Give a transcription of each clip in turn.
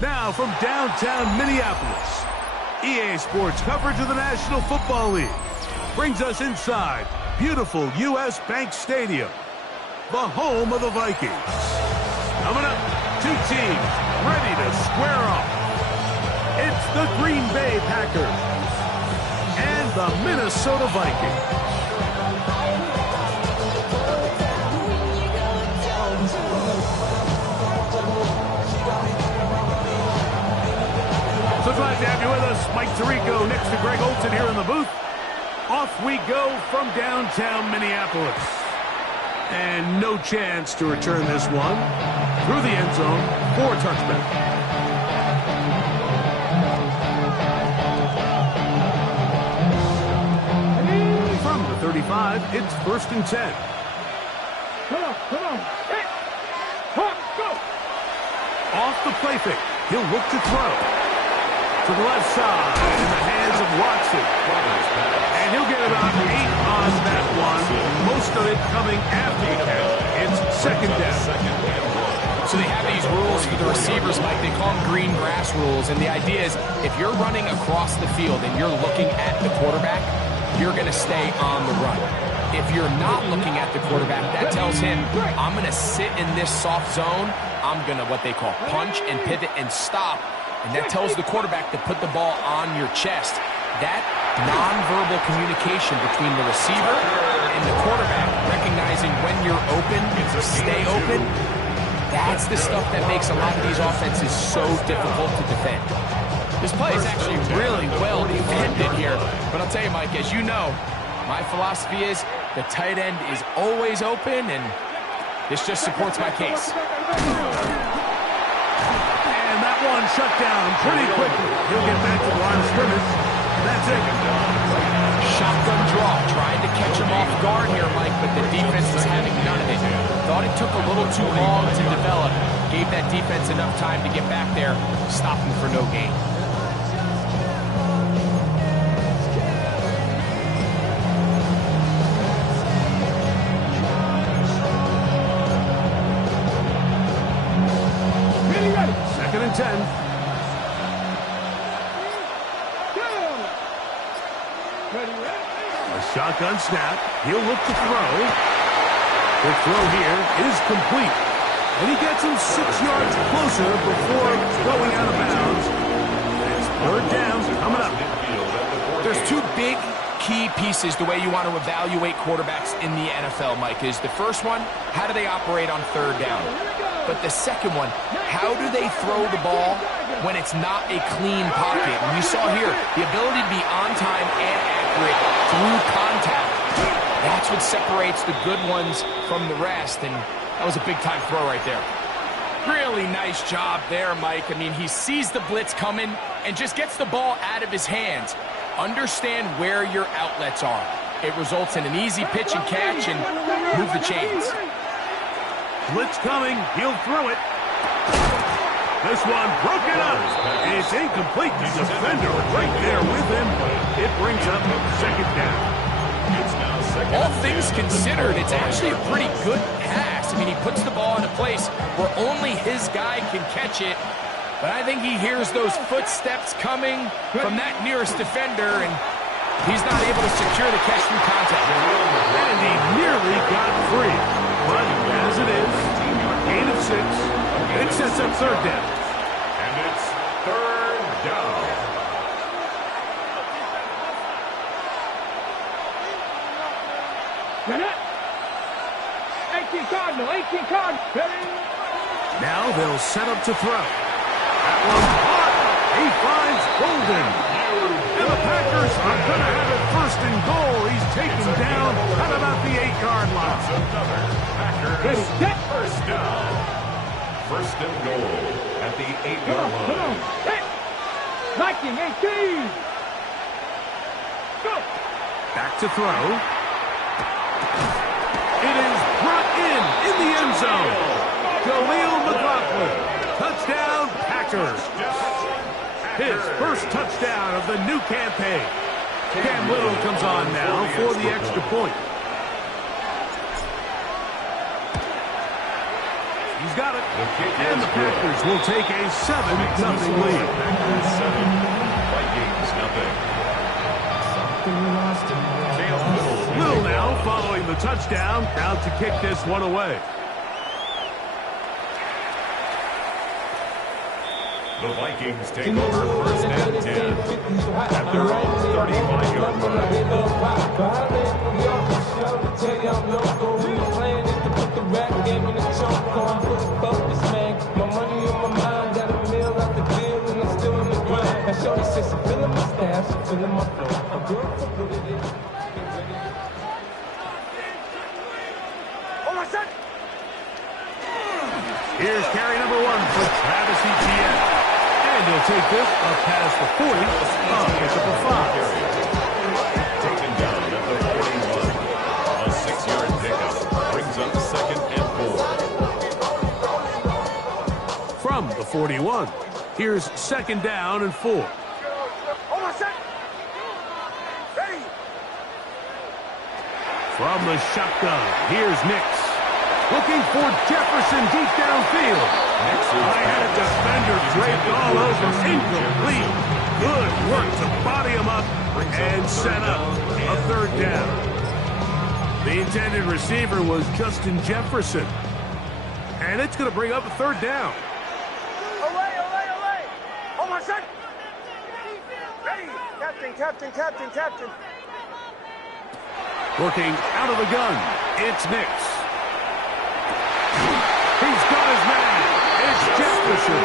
Now from downtown Minneapolis, EA Sports coverage of the National Football League brings us inside beautiful U.S. Bank Stadium, the home of the Vikings. Coming up, two teams ready to square off. It's the Green Bay Packers and the Minnesota Vikings. So glad to have you with us. Mike Tirico next to Greg Olson here in the booth. Off we go from downtown Minneapolis. And no chance to return this one through the end zone for a touchback. From the 35, it's 1st and 10. Come on. Hey, go. Off the play fake, he'll look to throw. To the left side, in the hands of Watson. And he'll get about 8 on that one. Most of it coming after the catch. It's 2nd down. So they have these rules for the receivers, Mike. They call them green grass rules. And the idea is if you're running across the field and you're looking at the quarterback, you're going to stay on the run. If you're not looking at the quarterback, that tells him, I'm going to sit in this soft zone. I'm going to what they call punch and pivot and stop. And that tells the quarterback to put the ball on your chest. That nonverbal communication between the receiver and the quarterback, recognizing when you're open, stay open, that's the stuff that makes a lot of these offenses so difficult to defend. This play is actually really well defended here. But I'll tell you, Mike, as you know, my philosophy is the tight end is always open, and this just supports my case. And that one shut down pretty quickly. He'll get back to the line of scrimmage. That's it. Shotgun draw, trying to catch him off guard here, Mike, but the defense is having none of it. Thought it took a little too long to develop. Gave that defense enough time to get back there, stop him for no gain. And 10. A shotgun snap. He'll look to throw. The throw here is complete. And he gets him 6 yards closer before going out of bounds. It's 3rd down coming up. There's two big key pieces the way you want to evaluate quarterbacks in the NFL, Mike, is the first one, how do they operate on 3rd down? But the second one, how do they throw the ball when it's not a clean pocket? And you saw here, the ability to be on time and accurate through contact. That's what separates the good ones from the rest, and that was a big-time throw right there. Really nice job there, Mike. I mean, he sees the blitz coming and just gets the ball out of his hands. Understand where your outlets are. It results in an easy pitch and catch and move the chains. Blitz coming. He'll throw it. This one broken up. It's incomplete. The defender right there with him. It brings up 2nd down. All things considered, it's actually a pretty good pass. I mean, he puts the ball in a place where only his guy can catch it. But I think he hears those footsteps coming from that nearest defender, and he's not able to secure the catch through contact. And he nearly got free. But as it is, gain of 6. It sets up 3rd down. And it's 3rd down. Get it. 18 Cardinal. Now they'll set up to throw. That one's caught. He finds Golden. And the Packers are going to have it 1st and goal. He's taken down at about the 8-yard line. Packers, 1st down. 1st and goal at the 8-yard line. Viking 18. Go. Back to throw. It is brought in the end zone. Jaleel McLaughlin. Touchdown, Packers. His 1st touchdown of the new campaign. Cam Little comes on now for the extra point. He's got it. And the Packers will take a 7-0 lead. Packers 7, Vikings nothing. Little now following the touchdown, out to kick this one away. The Vikings take over first and 10 at their own 35-yard Here's carry number 1 for Travis Etienne. And he'll take this up past the 40, pick up a 5. Taken down at the 41. A 6-yard pickup brings up second and 4. From the 41, here's second down and 4. From the shotgun, here's Nix. Looking for Jefferson deep downfield. I had a defender draped all over, incomplete. Good work to body him up and set up a third down. The intended receiver was Justin Jefferson. And it's going to bring up a third down. Captain. Working out of the gun, it's Nix. He's got his man. It's Jefferson.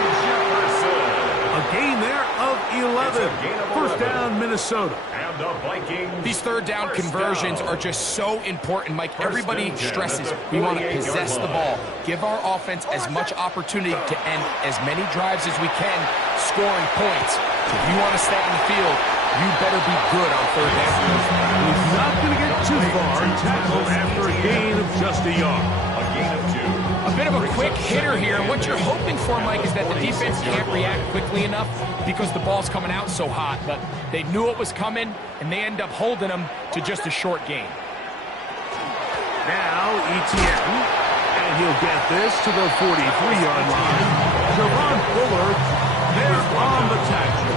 A gain there of 11. First down, Minnesota. And the Vikings. These third down conversions are just so important, Mike. Everybody stresses we want to possess the ball. Give our offense as much opportunity to end as many drives as we can, scoring points. If you want to stay on the field, you better be good on third down. He's not going to get too far and tackled after a gain of just a yard. A gain of 2. A bit of a quick hitter here. What you're hoping for, Mike, is that the defense can't react quickly enough because the ball's coming out so hot. But they knew it was coming, and they end up holding them to just a short gain. Now Etienne, and he'll get this to the 43-yard line. Javon Bullard there on the tackle.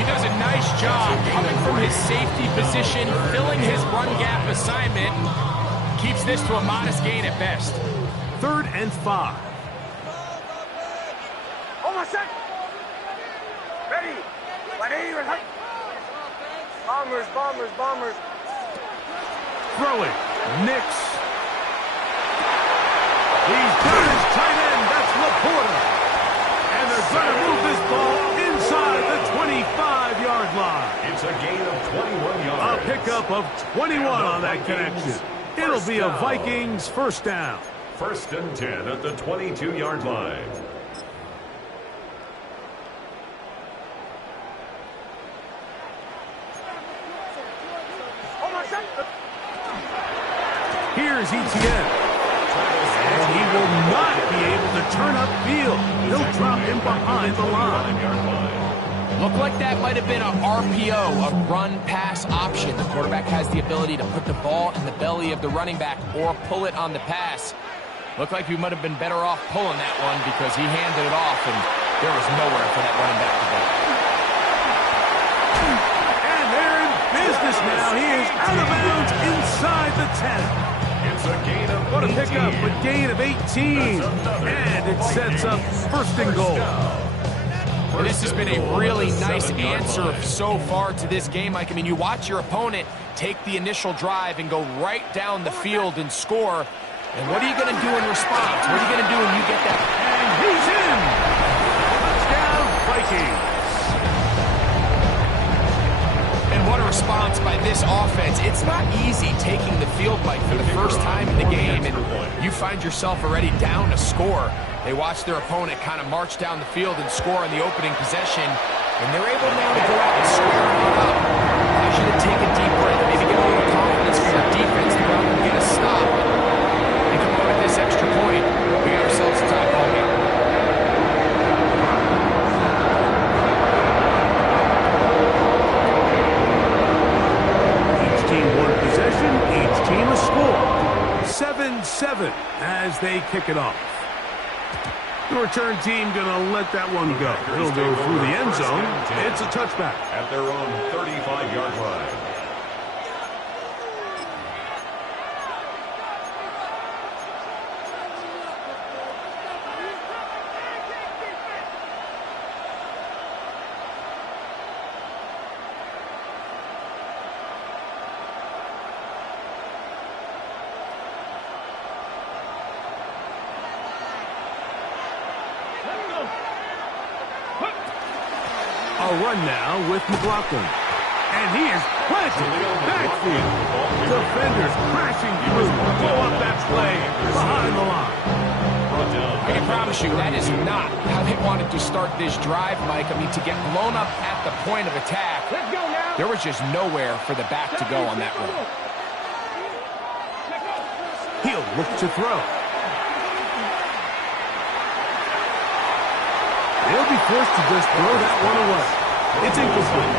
He does a nice job coming from his safety position, filling his run gap assignment, and keeps this to a modest gain at best. 3rd and 5. Ready. Bombers. Throwing. Nix. He's got his tight end. That's Laporta. And they're going to move this ball inside the 25-yard line. It's a gain of 21 yards. A pickup of 21 on that connection. It'll be a Vikings first down. First and 10 at the 22-yard line. Here's Etienne. And he will not be able to turn upfield. He'll drop him behind the line. Looked like that might have been a RPO, a run-pass option. The quarterback has the ability to put the ball in the belly of the running back or pull it on the pass. Looked like we might have been better off pulling that one because he handed it off, and there was nowhere for that running back to go. And they're in business now. He is out of bounds inside the 10. It's a gain of 18. What a pickup, a gain of 18. And it sets up first and goal. Well, this has been a really nice answer so far to this game, Mike. I mean, you watch your opponent take the initial drive and go right down the field and score. And what are you going to do in response? What are you going to do when you get that? And he's in. Touchdown, Vikings. And what a response by this offense. It's not easy taking the field, Mike, for the first time in the game, and you find yourself already down a score. They watch their opponent kind of march down the field and score on the opening possession, and they're able now to go out and square it up. I should have taken a deep breath, maybe get a little confidence for their defense to go out and get a stop. And come up with this extra point. We got ourselves a tie ball game. Each team one possession, each team a score. 7-7 as they kick it off. The return team going to let that one go. It'll go through the end zone. It's a touchback. At their own 35-yard line. A run now with McLaughlin. And he is planted. Backfield. Defenders crashing through. Blow up that play behind the line. I can promise you that is not how they wanted to start this drive, Mike. I mean, to get blown up at the point of attack, there was just nowhere for the back to go on that run. He'll look to throw. They'll be forced to just throw that one away. It's incomplete.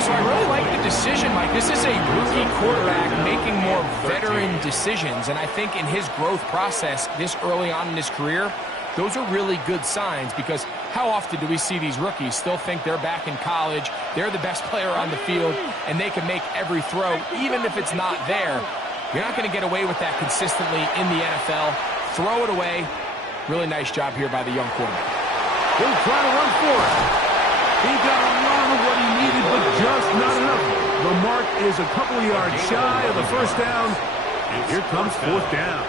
So I really like the decision, Mike. This is a rookie quarterback making more veteran decisions, and I think in his growth process this early on in his career, those are really good signs, because how often do we see these rookies still think they're back in college, they're the best player on the field, and they can make every throw, even if it's not there. You're not going to get away with that consistently in the NFL. Throw it away. Really nice job here by the young quarterback. He'll try to run for it. He got a lot of what he needed, but just not enough. The mark is a couple of yards shy of the first down. Here comes fourth down.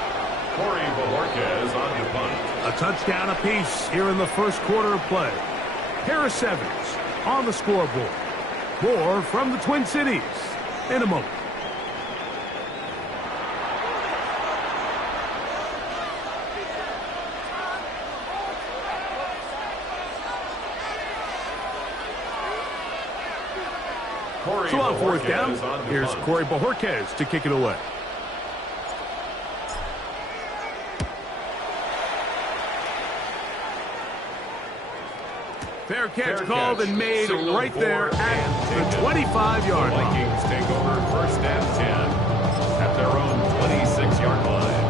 Corey Bojorquez on the punt. A touchdown apiece here in the first quarter of play. Harris Evans on the scoreboard. More from the Twin Cities in a moment. So on fourth down, here's Corey Bojorquez to kick it away. Fair catch called and made right there at the 25-yard line. Vikings take over first and 10 at their own 26-yard line.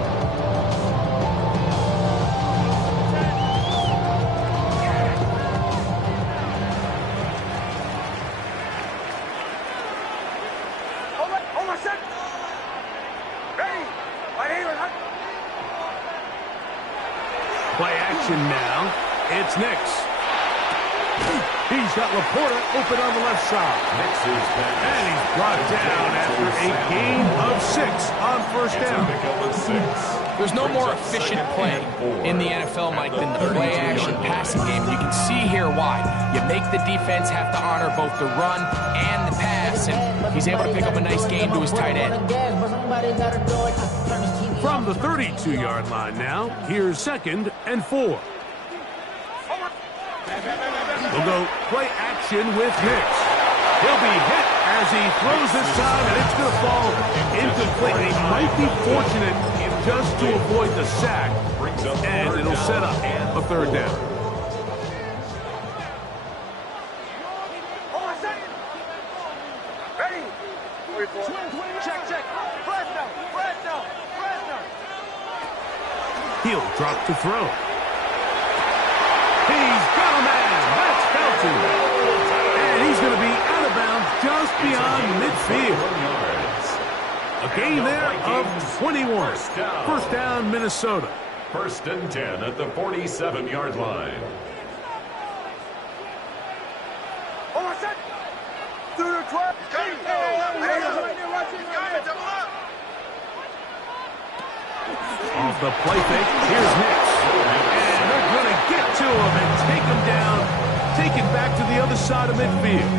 Play action now. It's Nix. He's got Laporta open on the left side. And he's brought down after a gain of 6 on first down. There's no more efficient play in the NFL, Mike, than the play-action passing game. You can see here why. You make the defense have to honor both the run and the pass, and he's able to pick up a nice gain to his tight end. From the 32-yard line now, here's 2nd and 4. We'll go play action with Nix. He'll be hit as he throws this time, and it's going to fall incomplete. He might be fortunate just to avoid the sack, and it'll set up a third down. Ready? Check. Fresno. He'll drop to throw. He's got a man. That's Felton. And he's going to be out of bounds just beyond midfield. A gain there of 21. First down, Minnesota. First and 10 at the 47-yard line. Through the 12. Off the play fake, here's Nix. And they're going to get to him and take him down, take it back to the other side of midfield.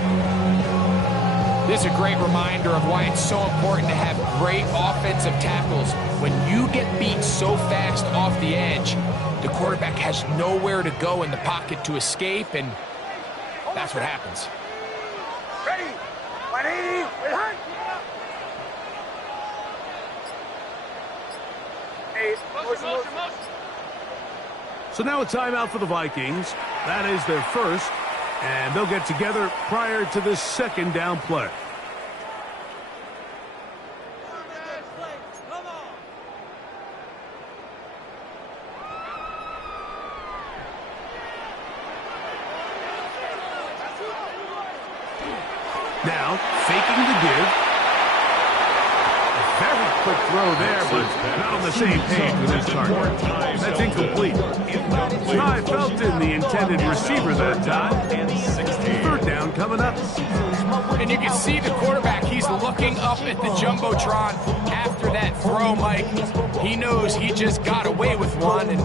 This is a great reminder of why it's so important to have great offensive tackles. When you get beat so fast off the edge, the quarterback has nowhere to go in the pocket to escape, and that's what happens. Ready? 180. So now a timeout for the Vikings. That is their first, and they'll get together prior to this second down play. Now, faking the give. Very quick throw there, but not on the same page with his target. That's incomplete. Ty Felton, the intended receiver that time. Third down coming up. And you can see the quarterback, he's looking up at the Jumbotron after that throw, Mike. He knows he just got away with one, and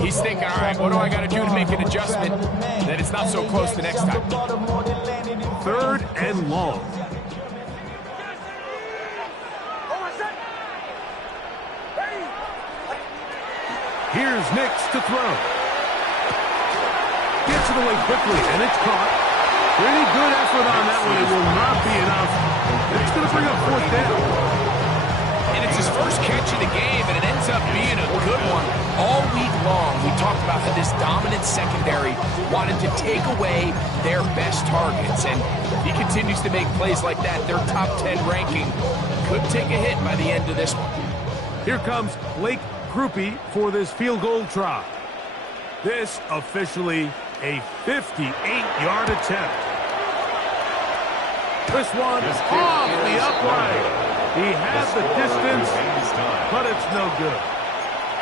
he's thinking, all right, what do I got to do to make an adjustment that it's not so close the next time? Third and long. Here's Nix to throw. Gets it away quickly, and it's caught. Pretty good effort on that one. It will not be enough. It's going to bring up fourth down. And it's his first catch of the game, and it ends up being a good one. All week long, we talked about how this dominant secondary wanted to take away their best targets. And if he continues to make plays like that, their top 10 ranking could take a hit by the end of this one. Here comes Blake Groupie for this field goal try. This officially a 58-yard attempt. This one off the upright. He has the distance, but it's no good.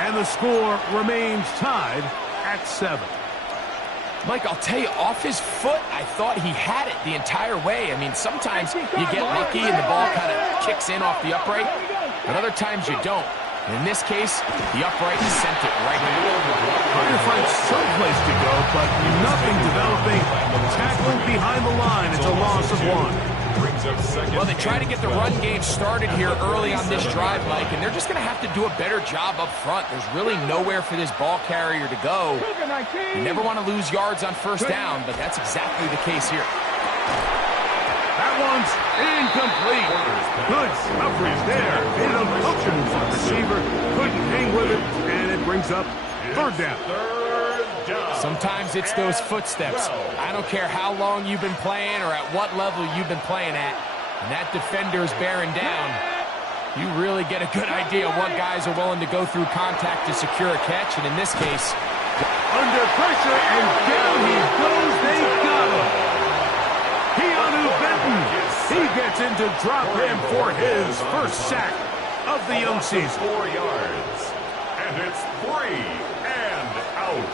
And the score remains tied at 7. Mike, I'll tell you, off his foot, I thought he had it the entire way. I mean, sometimes you get lucky and the ball kind of kicks in off the upright, but other times you don't. In this case, the upright sent it right there. Trying to find some place to go, but nothing developing. Tackling behind the line. It's a loss of 1. Well, they try to get the run game started here early on this drive, Mike, and they're just going to have to do a better job up front. There's really nowhere for this ball carrier to go. You never want to lose yards on first down, but that's exactly the case here. That one's incomplete. Good coverage there. Made it uncomfortable for the receiver. Couldn't hang with it, and it brings up third down. Sometimes it's those footsteps. I don't care how long you've been playing or at what level you've been playing at. And that defender's bearing down. You really get a good idea of what guys are willing to go through contact to secure a catch, and in this case, under pressure, and down he goes. They got him. He gets in to drop him for his first sack of the young season. 4 yards. And it's 3 and out.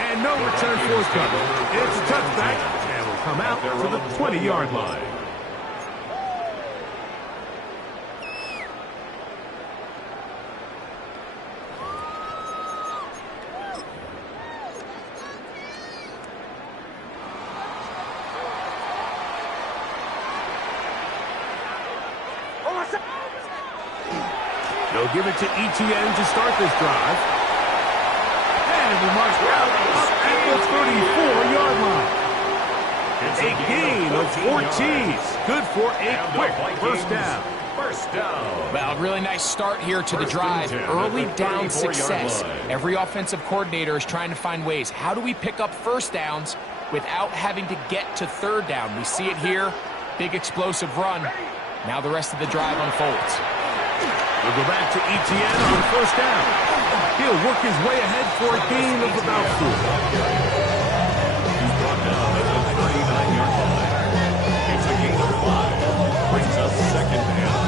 And no return forthcoming. It's a touchback, and will come out to the 20-yard line. They'll give it to ETN to start this drive. And we march out up at the 34-yard line. A gain of 14. Good for a quick first down. First down. well, really nice start here to the drive. Early down success. Every offensive coordinator is trying to find ways. How do we pick up first downs without having to get to third down? We see it here. Big explosive run. Now the rest of the drive unfolds. We'll go back to ETN on first down. He'll work his way ahead for a gain of about 4. He's brought down at the 39-yard line. It's a gain of 5. Brings up second and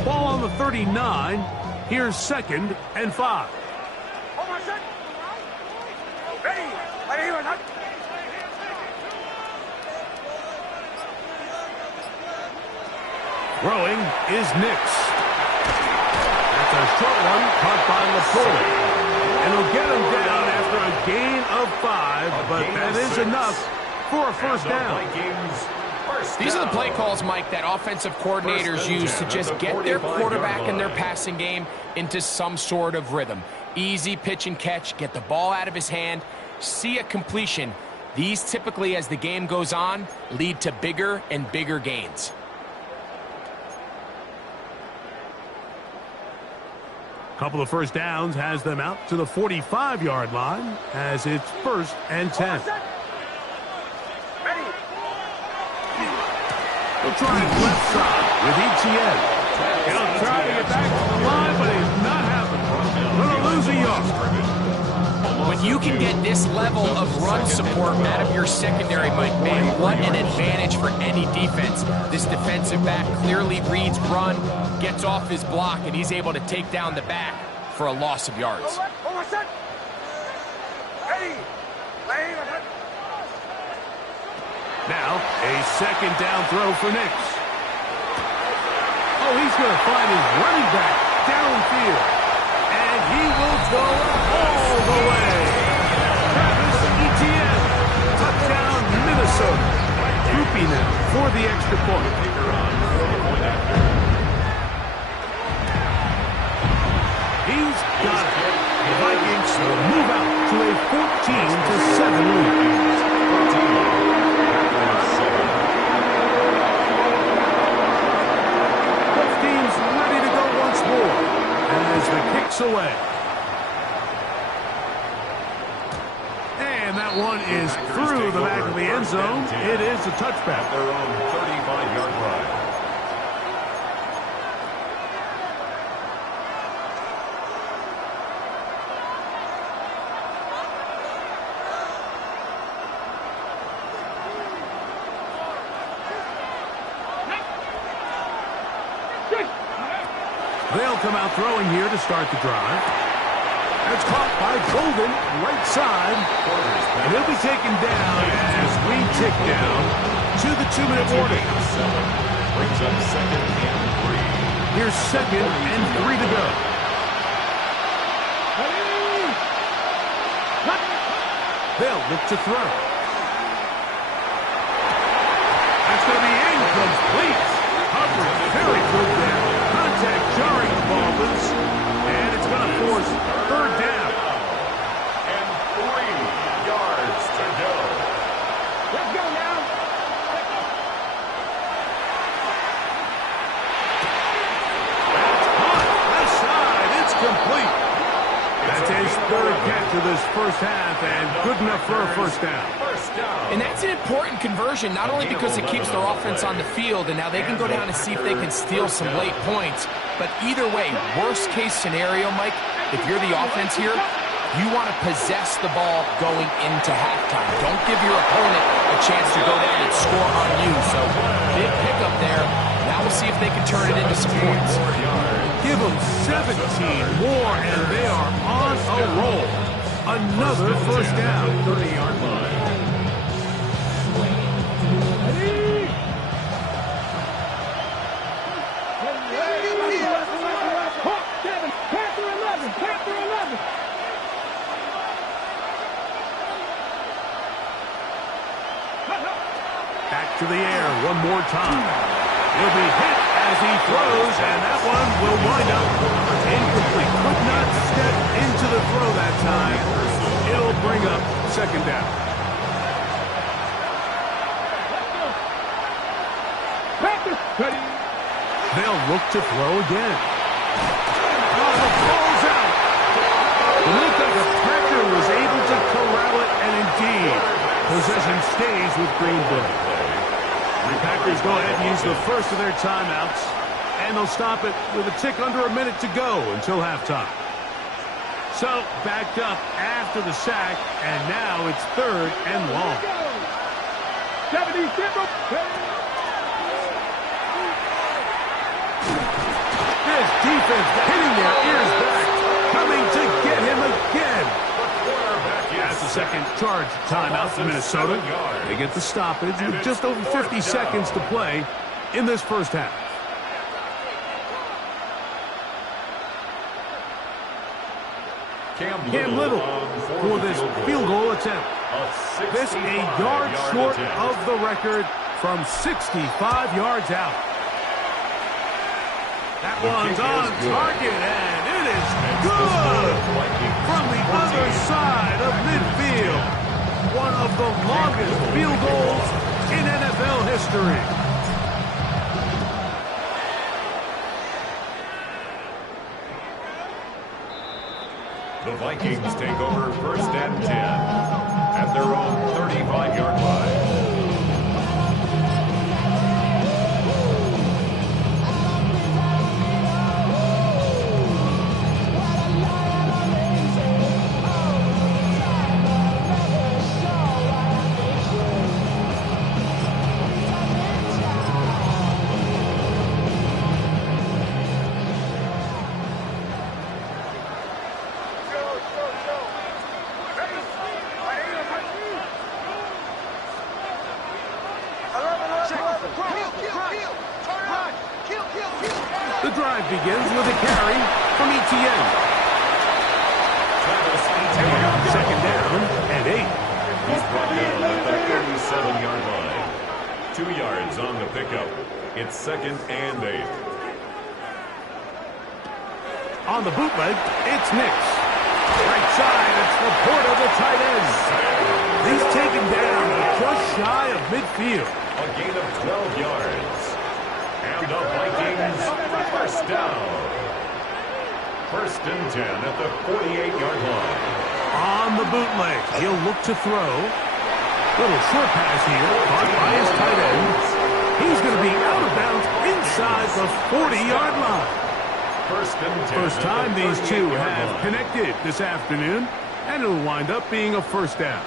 5. Ball on the 39. Here's second and 5. Throwing is Nix. That's a short one caught by Laporte. And he'll get him down after a gain of 5, but that is enough for a first down. These are the play calls, Mike, that offensive coordinators use to just get their quarterback and their passing game into some sort of rhythm. Easy pitch and catch, get the ball out of his hand, see a completion. These typically, as the game goes on, lead to bigger and bigger gains. Couple of first downs has them out to the 45-yard line as it's 1st and 10. Ready. They'll try it left side with Etienne. He'll try to get back to the line, but it's not happening. Going to lose a yard. When you can get this level of run support out of your secondary, Mike, man, what an advantage for any defense. This defensive back clearly reads run, gets off his block, and he's able to take down the back for a loss of yards. Ready. Now, a 2nd down throw for Nix. Oh, he's going to find his running back downfield. And he will go all the way. Travis Etienne, touchdown, Minnesota. Groupie now for the extra point. He's got it. The Vikings will move out to a 14-7 lead. Both teams ready to go once more as the kick's away. And that one is through the back of the end zone. It is a touchback. Their own 35-yard line. They'll come out throwing here to start the drive. That's caught by Golden, right side. And he'll be taken down as we tick down to the 2-minute warning. Brings up 2nd and 3. Here's 2nd and 3 to go. They'll look to throw. That's going to be incomplete. Coverage very good there. Contact jarring the ball loose. And it's going to force 3rd down. And 3 yards to go. Let's go now. That's caught. Left side. It's complete. That's his 3rd catch of this first half and good enough for a first down. And that's an important conversion, not only because it keeps their offense on the field, and now they can go down and see if they can steal some late points. But either way, worst case scenario, Mike, if you're the offense here, you want to possess the ball going into halftime. Don't give your opponent a chance to go down and score on you. So big pickup there. Now we'll see if they can turn it into some points. Give them 17 more, and they are on a roll. Another first down. 30-yard line. Back to the air one more time. He'll be hit as he throws, and that one will wind up incomplete. Could not step into the throw that time. It'll bring up 2nd down. They'll look to throw again. Oh, the ball's out. It looked like the Packer was able to corral it, and indeed, possession stays with Green Bay. The Packers go ahead and use the first of their timeouts, and they'll stop it with a tick under a minute to go until halftime. So, backed up after the sack, and now it's 3rd and long. This defense hitting their ears back, coming to get him again. As the 2nd charge timeout for Minnesota, they get the stoppage with just over 50 seconds to play in this first half. Cam Little for this field goal attempt. This a yard short of the record from 65 yards out. That one's on target, and it is good from the other side of midfield. One of the longest field goals in NFL history. Vikings take over 1st and 10 at their own 35-yard line. The drive begins with a carry from ETN. Second down and 8. He's brought down at the 37-yard line. 2 yards on the pickup. It's 2nd and 8. On the bootleg, it's Nix. Right side, it's Laporta, the tight end. He's taken down just shy of midfield. A gain of 12 yards. And the Vikings, 1st down. 1st and 10 at the 48-yard line. On the bootleg, he'll look to throw. Little short pass here, caught by his tight end. He's going to be out of bounds inside the 40-yard line. 1st and 10. First time these two have connected this afternoon, and it'll wind up being a 1st down.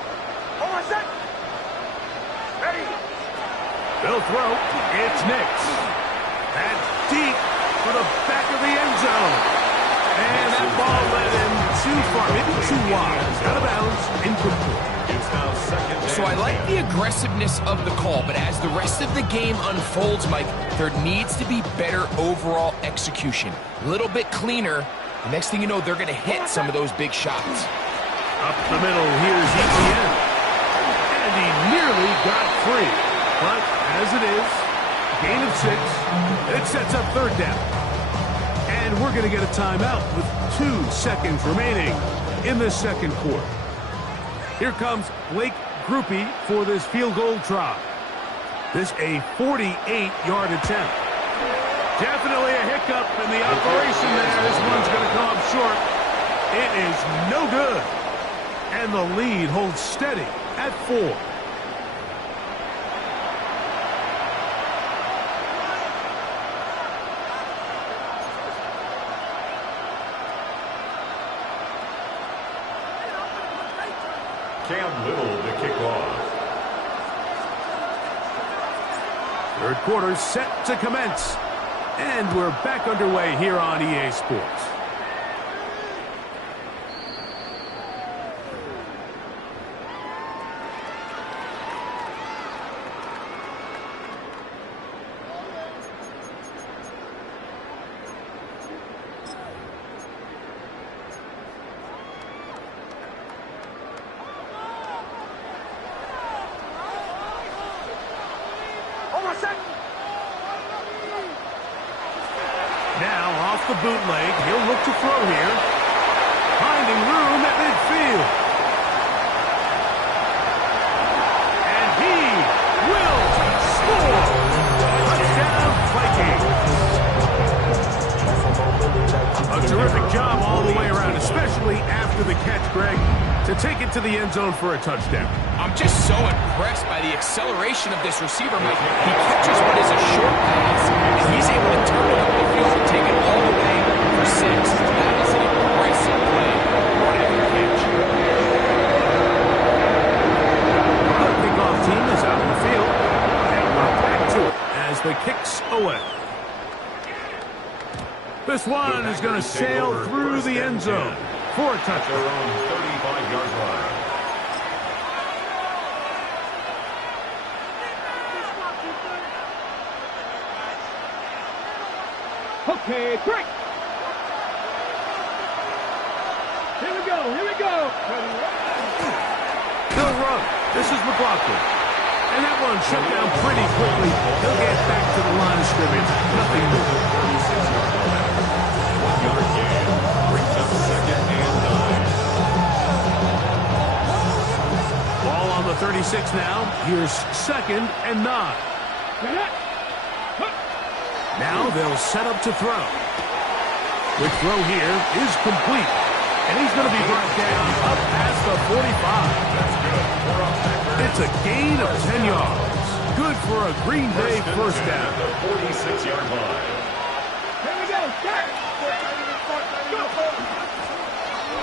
Hold on a sec. Ready. They'll throw. It's Nix. That's deep for the back of the end zone. And that ball led him too far, maybe too wide. Out of bounds, incomplete. It's now 2nd and So I like 10. the aggressiveness of the call, but as the rest of the game unfolds, Mike, there needs to be better overall execution. A little bit cleaner. The next thing you know, they're going to hit some of those big shots. Up the middle, here's ETN. And he nearly got free. But as it is, gain of 6. It sets up 3rd down. And we're going to get a timeout with 2 seconds remaining in the 2nd quarter. Here comes Blake Groupie for this field goal try. This a 48-yard attempt. Definitely a hiccup in the operation there. This one's going to come up short. It is no good. And the lead holds steady at 4. Cam Little to kick off. 3rd quarter set to commence. And we're back underway here on EA Sports. Now off the bootleg, he'll look to throw here. Finding room at midfield. And he will score! Touchdown, Vikings! A terrific job all the way around, especially after the catch, Greg, to take it to the end zone for a touchdown. I'm just so impressed by the acceleration of this receiver, Mike. He catches what is a short pass, and he's able to turn it up the field and take it all the way for 6. That is an impressive play. What a catch. The kickoff team is out on the field, and we're back to it as the kicks away. This one is going to sail through the end zone for a touchdown. Their own 35-yard line. Okay, break. Here we go. They'll run. This is McLaughlin. And that one shut down pretty quickly. He'll get back to the line of scrimmage. Nothing more. 36-yard line. 1-yard gain. Brings up 2nd and 9. Ball on the 36 now. Here's 2nd and 9. Now they'll set up to throw. The throw here is complete. And he's going to be brought down up past the 45. That's good. We're up back. It's a gain of 10 yards. Good for a Green Bay first down. At the 46-yard line. Here we go.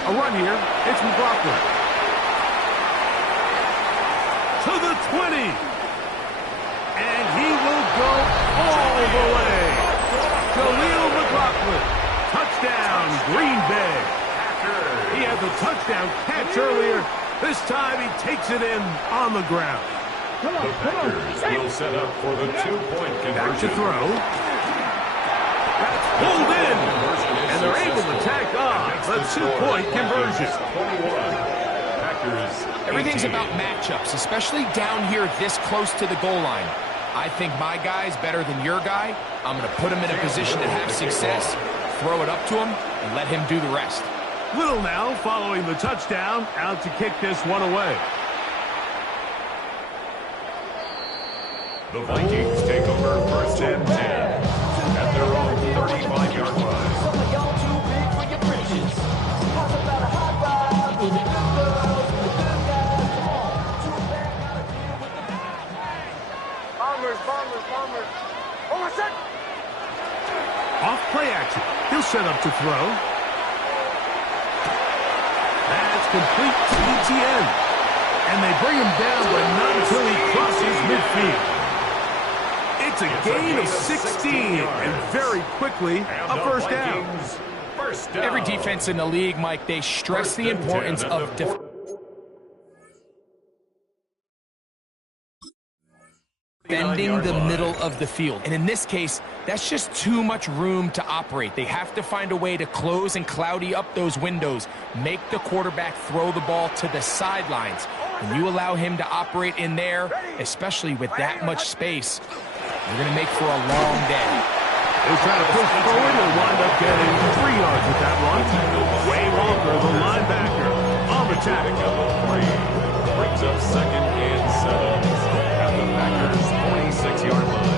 A run here. It's McLaughlin. To the 20. And he will go all the way. Jaleel McLaughlin. Touchdown, Green Bay. He had the touchdown catch earlier. This time he takes it in on the ground. The Packers will set up for the 2-point Back to conversion. throw. That's pulled in. And they're able to tack on the 2-point conversion. 21. Packers. Everything's 18. about matchups, especially down here this close to the goal line. I think my guy's better than your guy. I'm going to put him in a position to have success, throw it up to him, and let him do the rest. Little now following the touchdown, out to kick this one away. The Vikings take over first and 10 at their own 35-yard line. Some of y'all too big for your britches. How's about a high five with the good girls and the good guys? Come on, too bad gotta deal with the Bombers. Oh, my set. Off play action. He'll set up to throw. That's complete to ETN. And they bring him down, but not until he crosses midfield. It's a gain of 16, and very quickly, a first down. First down. Every defense in the league, Mike, they stress the importance of defending the middle of the field. And in this case, that's just too much room to operate. They have to find a way to close and cloudy up those windows, make the quarterback throw the ball to the sidelines. When you allow him to operate in there, especially with that much space, you're going to make for a long day. They try to push forward and wind up getting 3 yards with that one. Way Walker, the linebacker, on the tackle. Brings up second and 7 at the Packers' 46-yard line.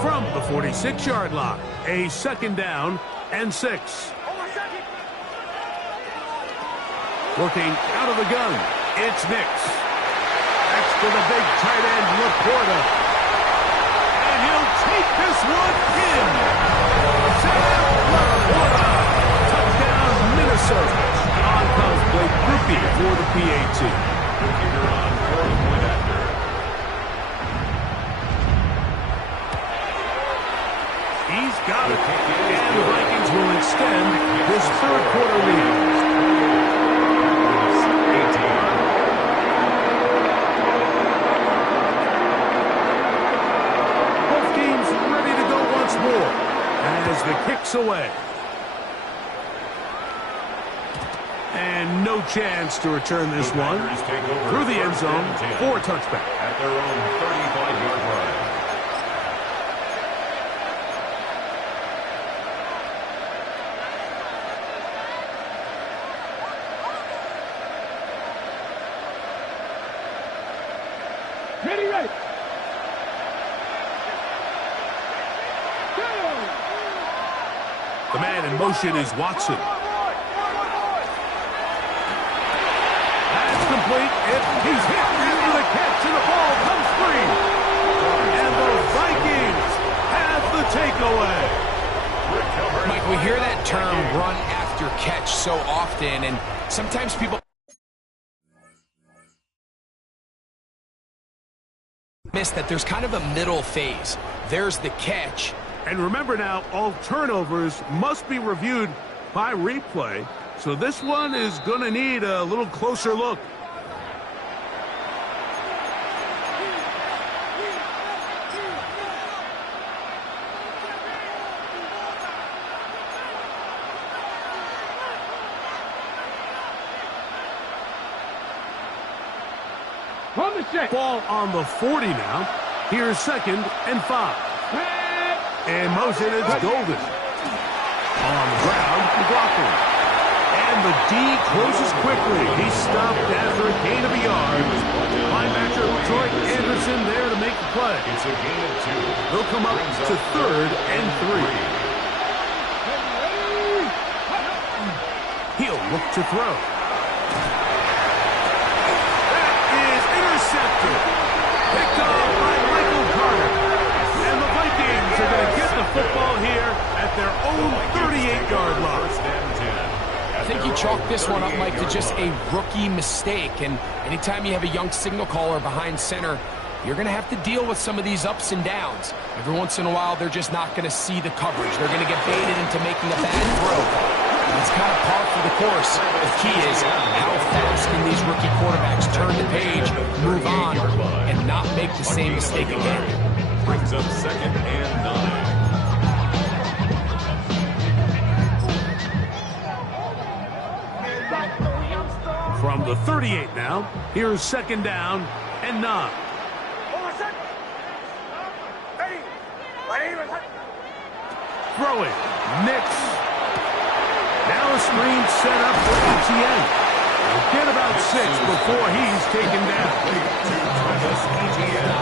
From the 46-yard line, a second down and 6. Working out of the gun, it's Nix. That's to the big tight end, Laporta. And he'll take this one in. Sam Laporta. Touchdown, Minnesota. On comes Blake Grupe for the PAT. Kicker on for the point after. He's got it. And the Vikings will extend this third quarter lead. As the kick's away. And no chance to return this one. Through the end zone for a touchback. At their own 35-yard line. Ready. The man in motion is Watson. That's complete. He's hit after the catch, and the ball comes free. And the Vikings have the takeaway. Mike, we hear that term run after catch so often, and sometimes people miss that there's kind of a middle phase. There's the catch. And remember now, all turnovers must be reviewed by replay. So this one is going to need a little closer look. On the set. Ball on the 40 now. Here's second and 5. In motion, it's Golden. On the ground, McLaughlin. And the D closes quickly. He stopped after a gain of a yard. Linebacker Troy Anderson him there to make the play. It's a gain of 2. They'll come up to 3rd and 3. He'll look to throw. That is intercepted. Picked off by Michael Carter. And the Vikings are going to get the football here at their own 38-yard line. First and 10. I think you chalk this one up, Mike, to just a rookie mistake. And anytime you have a young signal caller behind center, you're going to have to deal with some of these ups and downs. Every once in a while, they're just not going to see the coverage. They're going to get baited into making a bad throw. It's kind of par for the course. The key is how fast can these rookie quarterbacks turn the page, move on, and not make the same mistake again. Brings up 2nd and 9. From the 38 now, here's 2nd down and 9. Throwing, Nix. Now a screen set up for ETN. He'll get about 6 before he's taken down. Travis ETN.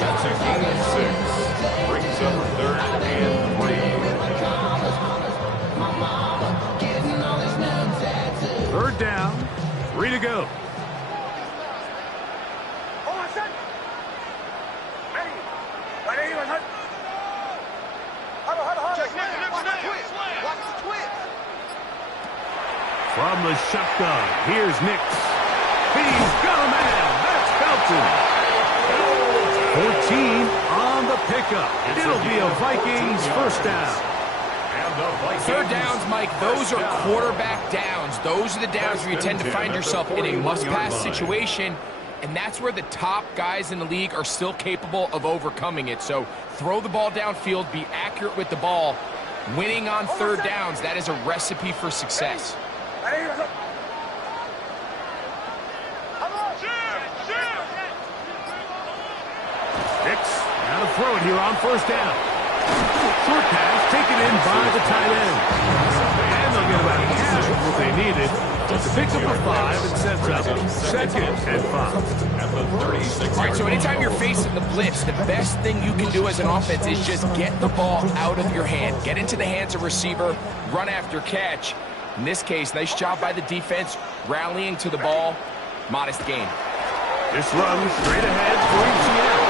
That's a gain of 6. Brings up 3rd and 3. 3rd down, 3 to go. From the shotgun, here's Nix. He's got a man. That's Felton. 14 on the pickup. It'll be a Vikings 1st down. 3rd downs, Mike, those are quarterback downs. Those are the downs where you tend to find yourself in a must-pass situation, and that's where the top guys in the league are still capable of overcoming it. So throw the ball downfield, be accurate with the ball. Winning on 3rd downs, that is a recipe for success. Nix, now to throw it here on 1st down. Short pass taken in by the tight end. And they'll get about half of what they needed. It's a pickup of 5 and sets up 2nd and 5. All right, so anytime you're facing the blitz, the best thing you can do as an offense is just get the ball out of your hand. Get into the hands of receiver, run after catch. In this case, nice job by the defense, rallying to the ball. Modest gain. This run straight ahead for ETN.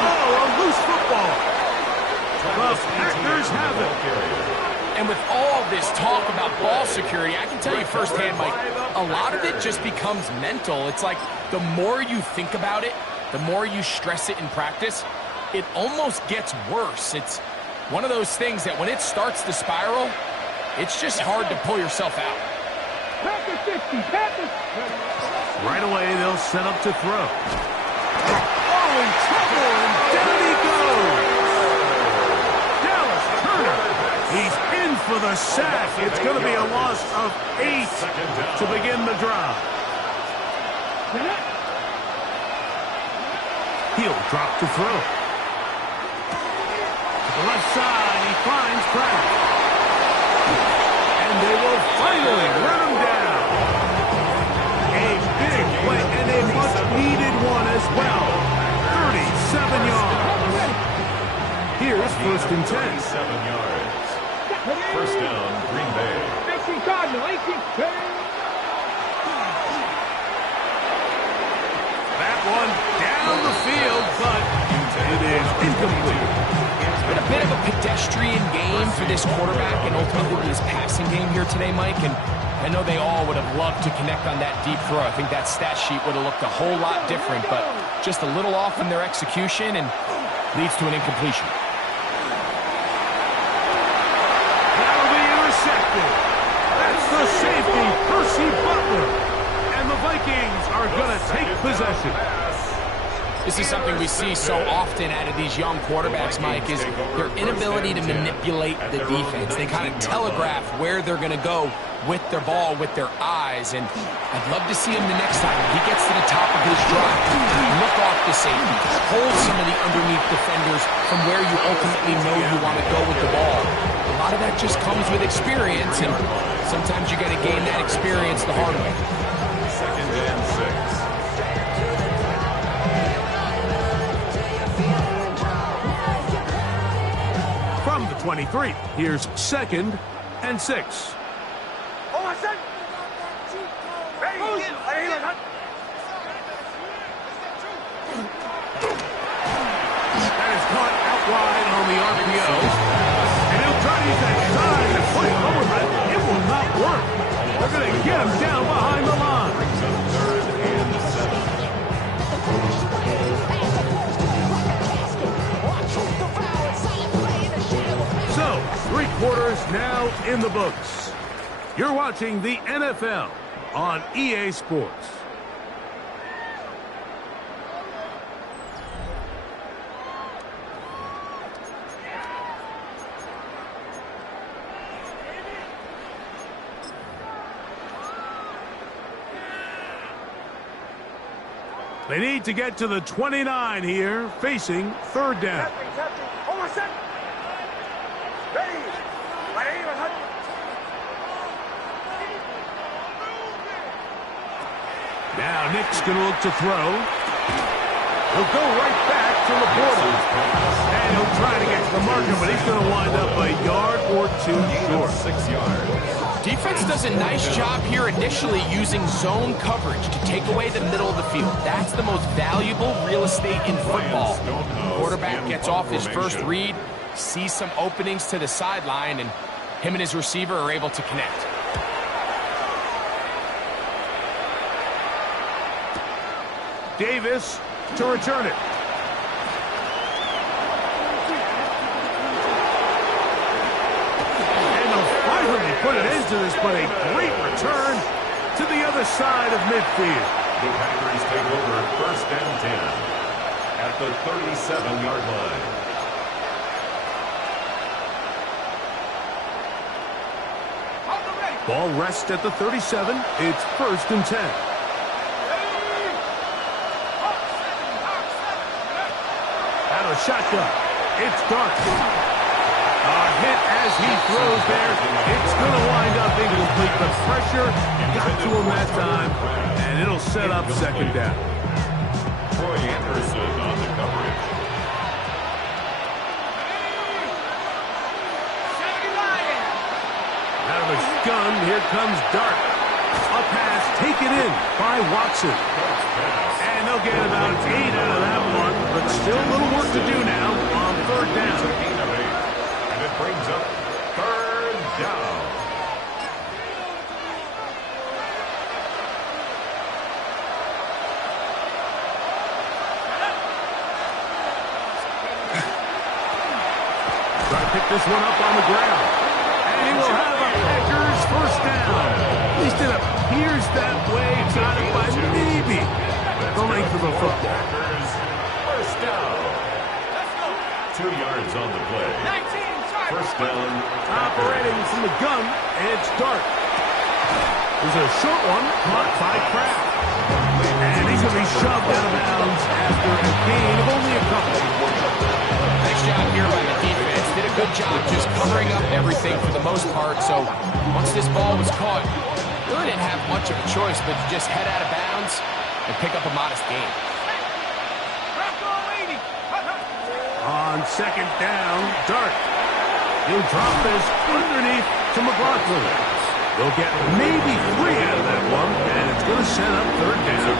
Oh, a loose football. The Packers have it. And with all this talk about ball security, I can tell you firsthand, Mike, a lot of it just becomes mental. It's like the more you think about it, the more you stress it in practice, it almost gets worse. It's one of those things that when it starts to spiral, it's just hard to pull yourself out. Packers 50, Packers. Right away, they'll set up to throw. Oh, in trouble, and down he goes. Dallas Turner, he's in for the sack. It's going to be a loss of 8 to begin the drive. He'll drop to throw. To the left side, he finds Kraft. And they will finally run him down. A big play and a much-needed one as well. 37 yards. Here's 1st and 10. 7 yards. 1st down, Green Bay. 18 Cardinal, 18. That one down the field, but it is incomplete. It's been a bit of a pedestrian game for this quarterback and ultimately his passing game here today, Mike. And I know they all would have loved to connect on that deep throw. I think that stat sheet would have looked a whole lot different, but just a little off in their execution and leads to an incompletion. That'll be intercepted. That's the safety, Percy Butler. And the Vikings are going to take possession. This is something we see so often out of these young quarterbacks, Mike, is their inability to manipulate the defense. They kind of telegraph where they're going to go with their ball, with their eyes, and I'd love to see him the next time. He gets to the top of his drive, look off the safety, hold some of the underneath defenders from where you ultimately know you want to go with the ball. A lot of that just comes with experience, and sometimes you got to gain that experience the hard way. 2nd and 6. 23. Here's 2nd and 6. That is caught out wide on the RPO. And he'll try to use that side to play over, but it will not work. They're going to get him down behind the line. Brings up 3rd and 7. So, 3 quarters now in the books. You're watching the NFL on EA Sports. They need to get to the 29 here, facing 3rd down. Now Nick's going to look to throw. He'll go right back to Laporta. And he'll try to get to the marker, but he's going to wind up a yard or 2 short. 6 yards. Defense does a nice job here initially using zone coverage to take away the middle of the field. That's the most valuable real estate in football. Quarterback gets off his first read, sees some openings to the sideline, and him and his receiver are able to connect. Davis to return it. And they'll finally put an end to this, but a great return to the other side of midfield. The Packers take over 1st and 10 at the 37-yard line. Ball rests at the 37. It's 1st and 10. Out of shotgun. It's Dark. A hit as he throws there. It's going to wind up incomplete. The pressure got to him that time, and it'll set up 2nd down. Troy Anderson on the coverage. Out of his gun, here comes Dark. A pass taken in by Watson. And they'll get about 8 out of that one, but still a little work to do now on 3rd down. And it brings up 3rd down. Try to pick this one up on the ground. And he will have a Packers 1st down. At least it appears that way. Got it by maybe the length of a football. Packers 1st down. 2 yards on the play. 1st down. Operating from the gun, it's Dark. There's a short one caught by Kraft. And he's going to be shoved out of bounds after a gain of only a couple. Nice job here by the defense. Did a good job just covering up everything for the most part. So once this ball was caught, really didn't have much of a choice but to just head out of bounds and pick up a modest gain. On 2nd down, Dark. He'll drop this underneath to McLaughlin. They'll get maybe 3 out of that one, and it's going to set up 3rd down.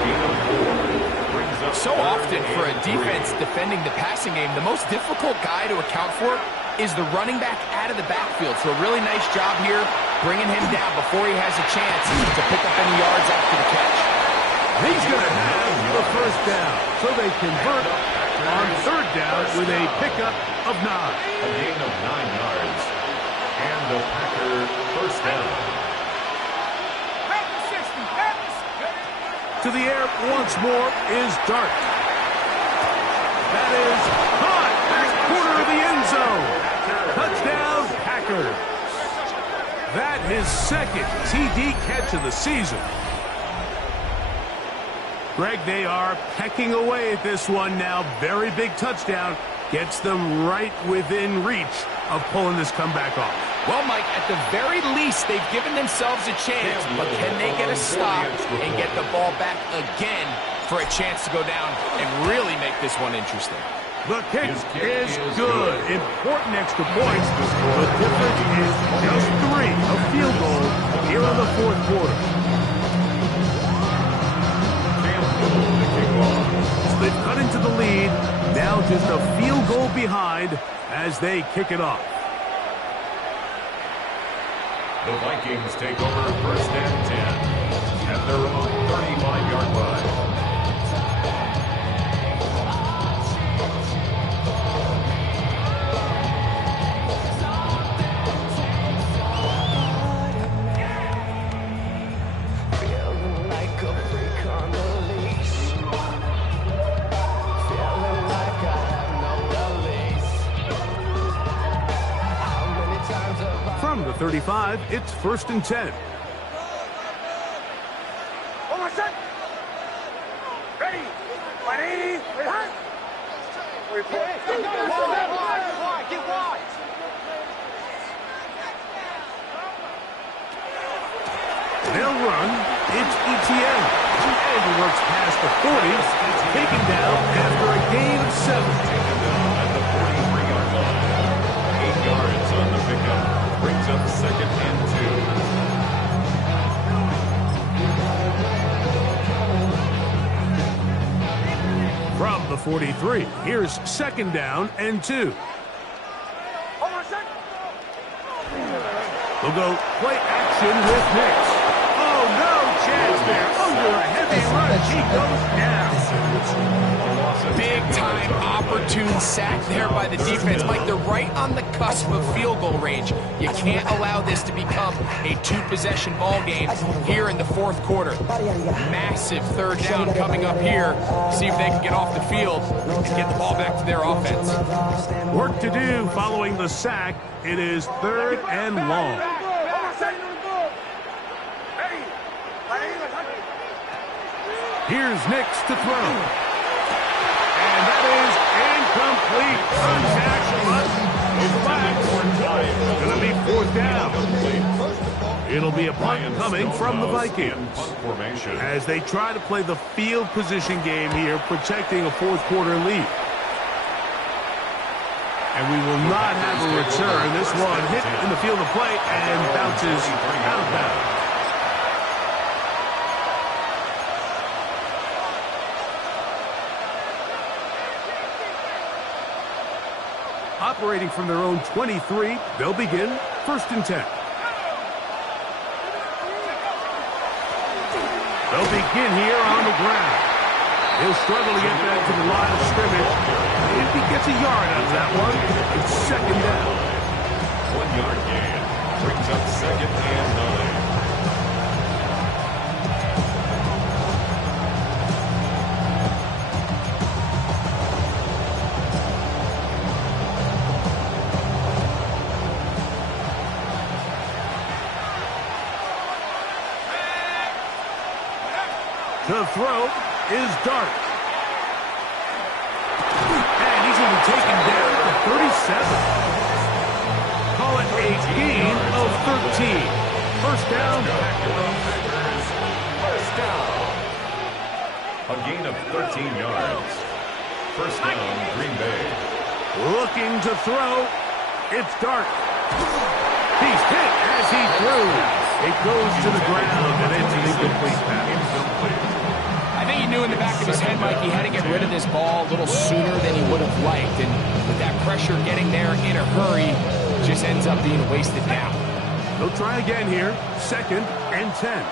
So often for a defense defending the passing game, the most difficult guy to account for is the running back out of the backfield. So a really nice job here bringing him down before he has a chance to pick up any yards after the catch. He's going to have the 1st down, so they convert on 3rd down with a pickup of 9. A gain of 9 yards. And the Packer 1st down. To the air once more is Dark. That is caught back corner of the end zone. Touchdown, Packers. That his 2nd TD catch of the season. Greg, they are pecking away at this one now. Very big touchdown. Gets them right within reach of pulling this comeback off. Well, Mike, at the very least, they've given themselves a chance, but can they get a stop and get the ball back again for a chance to go down and really make this one interesting? The kick is good. Important extra points. The difference is just 3, a field goal here in the fourth quarter. So they've cut into the lead. Now just a field goal behind as they kick it off. The Vikings take over first and 10 at their own 35-yard line. From the 35, it's first and 10. Ready. 180. Get wide. They'll run. It's ETN. And he works past the 40, taken down after a gain of 7. Taken down at the 43-yard line. 8 yards on the pickup. Brings up second and 2. From the 43, here's second down and 2. They'll go play action with Nix. Oh, no chance there. Under a heavy rush, he goes down. Big-time opportune sack there by the defense. Mike, they're right on the cusp of field goal range. You can't allow this to become a 2-possession ball game here in the fourth quarter. Massive third down coming up here. See if they can get off the field and get the ball back to their offense. Work to do following the sack. It is third and long. Here's Nix to throw. And that is incomplete. Contact, but it's going to be fourth down. It'll be a punt coming from the Vikings as they try to play the field position game here, protecting a fourth quarter lead. And we will not have a return. This one hit in the field of play and bounces out of bounds. Operating from their own 23, they'll begin first and 10. They'll begin here on the ground. He'll struggle to get back to the line of scrimmage. If he gets a yard out of that one, it's second down. 1-yard gain brings up second and 9. The throw is Dart. And he's going to be taken down to 37. Call it a gain of 13. First down. First down. A gain of 13 yards. First down, Green Bay. Looking to throw. It's Dart. He's hit as he threw. It goes to the ground, and it's an incomplete pass. I think he knew in the back of his head, Mike, he had to get rid of this ball a little sooner than he would have liked. And with that pressure getting there in a hurry, just ends up being wasted down. They'll try again here. Second and 10.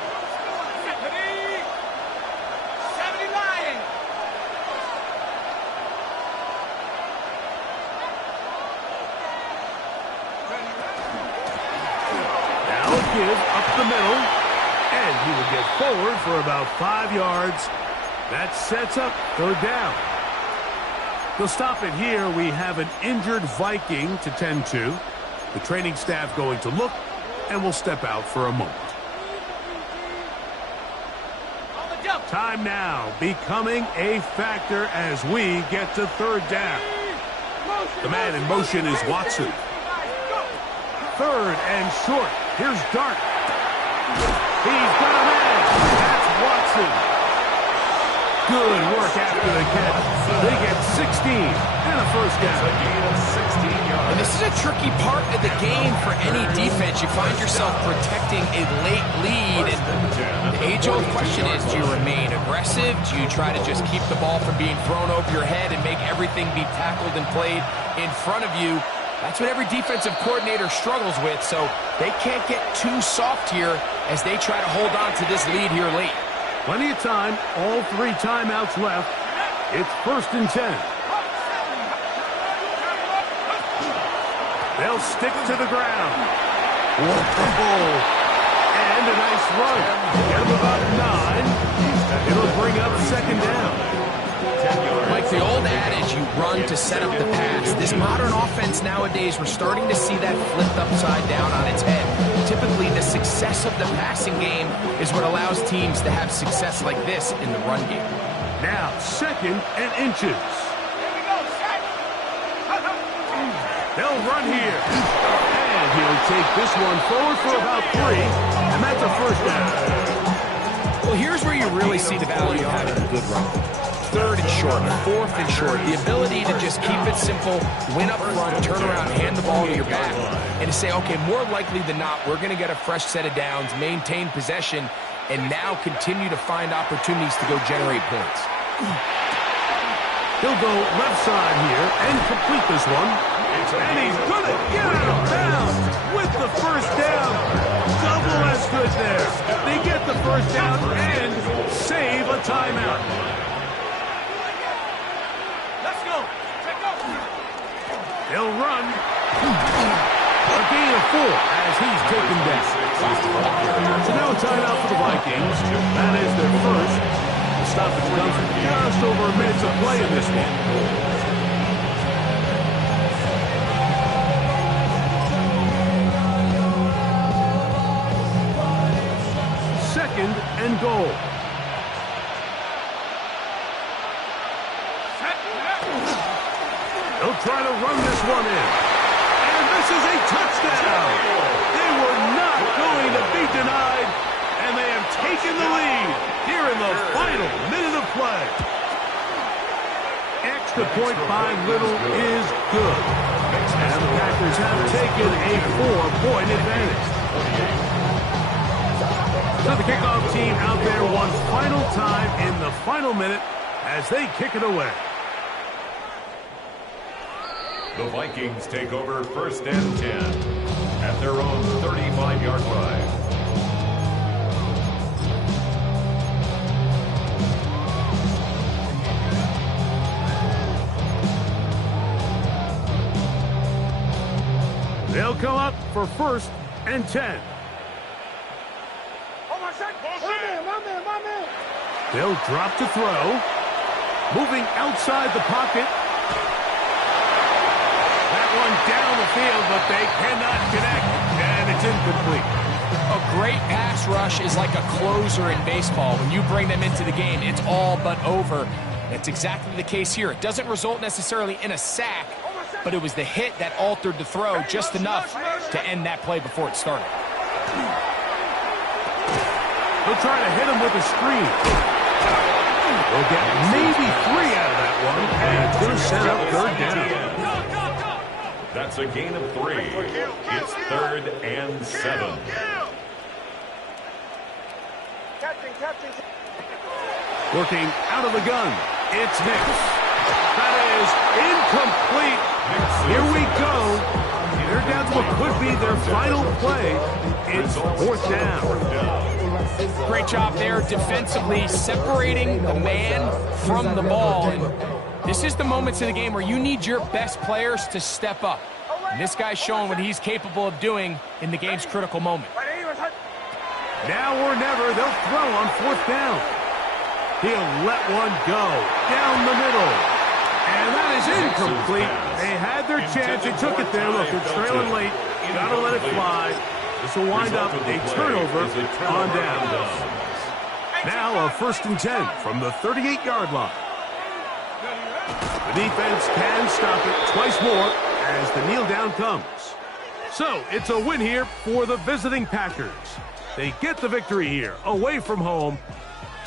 Give up the middle, and he will get forward for about 5 yards. That sets up third down. They'll stop it here. We have an injured Viking to tend to. The training staff going to look, and will step out for a moment. Time now becoming a factor as we get to third down. The man in motion is Watson. Third and short. Here's Dart. He's got a man. That's Watson. Good work after the catch. They get 16 and a first down. A gain of 16 yards. And this is a tricky part of the game for any defense. You find yourself protecting a late lead. And the age-old question is, do you remain aggressive? Do you try to just keep the ball from being thrown over your head and make everything be tackled and played in front of you? That's what every defensive coordinator struggles with, so they can't get too soft here as they try to hold on to this lead here late. Plenty of time, all 3 timeouts left. It's 1st and 10. They'll stick to the ground. Whoa. And a nice run. Get him about 9. It'll bring up 2nd down. Like the old adage, you run to set up the pass. This modern offense nowadays, we're starting to see that flipped upside down on its head. Typically, the success of the passing game is what allows teams to have success like this in the run game. Now, 2nd and inches. They'll run here. And he'll take this one forward for about 3. And that's a first down. Well, here's where you really see the value of having a good run. 3rd and short, 4th and short. The ability to just keep it simple, win up front, turn around, hand the ball to your back, and to say, okay, more likely than not, we're going to get a fresh set of downs, maintain possession, and now continue to find opportunities to go generate points. He'll go left side here and complete this one. And he's going to get out of bounds with the first down. Double as good there. They get the first down and save a timeout. They'll run. A gain of 4 as he's taken down. So now a timeout for the Vikings. That is their first. The stoppage comes from just over a minute of play in this one. Second and goal. They'll try to run this one in. And this is a touchdown. They were not going to be denied. And they have taken the lead here in the final minute of play. Extra point by Little is good. And the Packers have taken a 4-point advantage. So the kickoff team out there one final time in the final minute as they kick it away. The Vikings take over 1st and 10 at their own 35-yard line. They'll come up for 1st and 10. They'll drop to throw. Moving outside the pocket. One down the field, but they cannot connect, and it's incomplete. A great pass rush is like a closer in baseball. When you bring them into the game, it's all but over. That's exactly the case here. It doesn't result necessarily in a sack, but it was the hit that altered the throw just enough to end that play before it started. They'll try to hit him with a screen. They'll get maybe 3 out of that one, and it's going to set up 3rd down. That's a gain of 3. It's 3rd and 7. Working out of the gun. It's Hicks. That is incomplete. Here we go. They're down to what could be their final play. It's 4th down. Great job there defensively, separating the man from the ball. And this is the moments of the game where you need your best players to step up. And this guy's showing what he's capable of doing in the game's critical moment. Now or never, they'll throw on 4th down. He'll let one go down the middle. And that is incomplete. They had their chance. They took it there. Look, they're trailing late. Got to let it fly. This will wind up a turnover on down. Now a 1st and 10 from the 38-yard line. The defense can stop it twice more as the kneel down comes. So it's a win here for the visiting Packers. They get the victory here away from home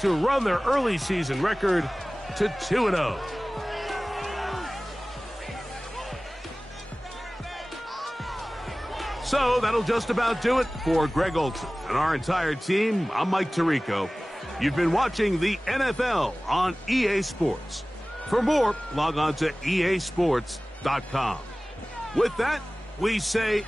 to run their early season record to 2-0. So that'll just about do it for Greg Olson and our entire team. I'm Mike Tirico. You've been watching the NFL on EA Sports. For more, log on to easports.com. With that, we say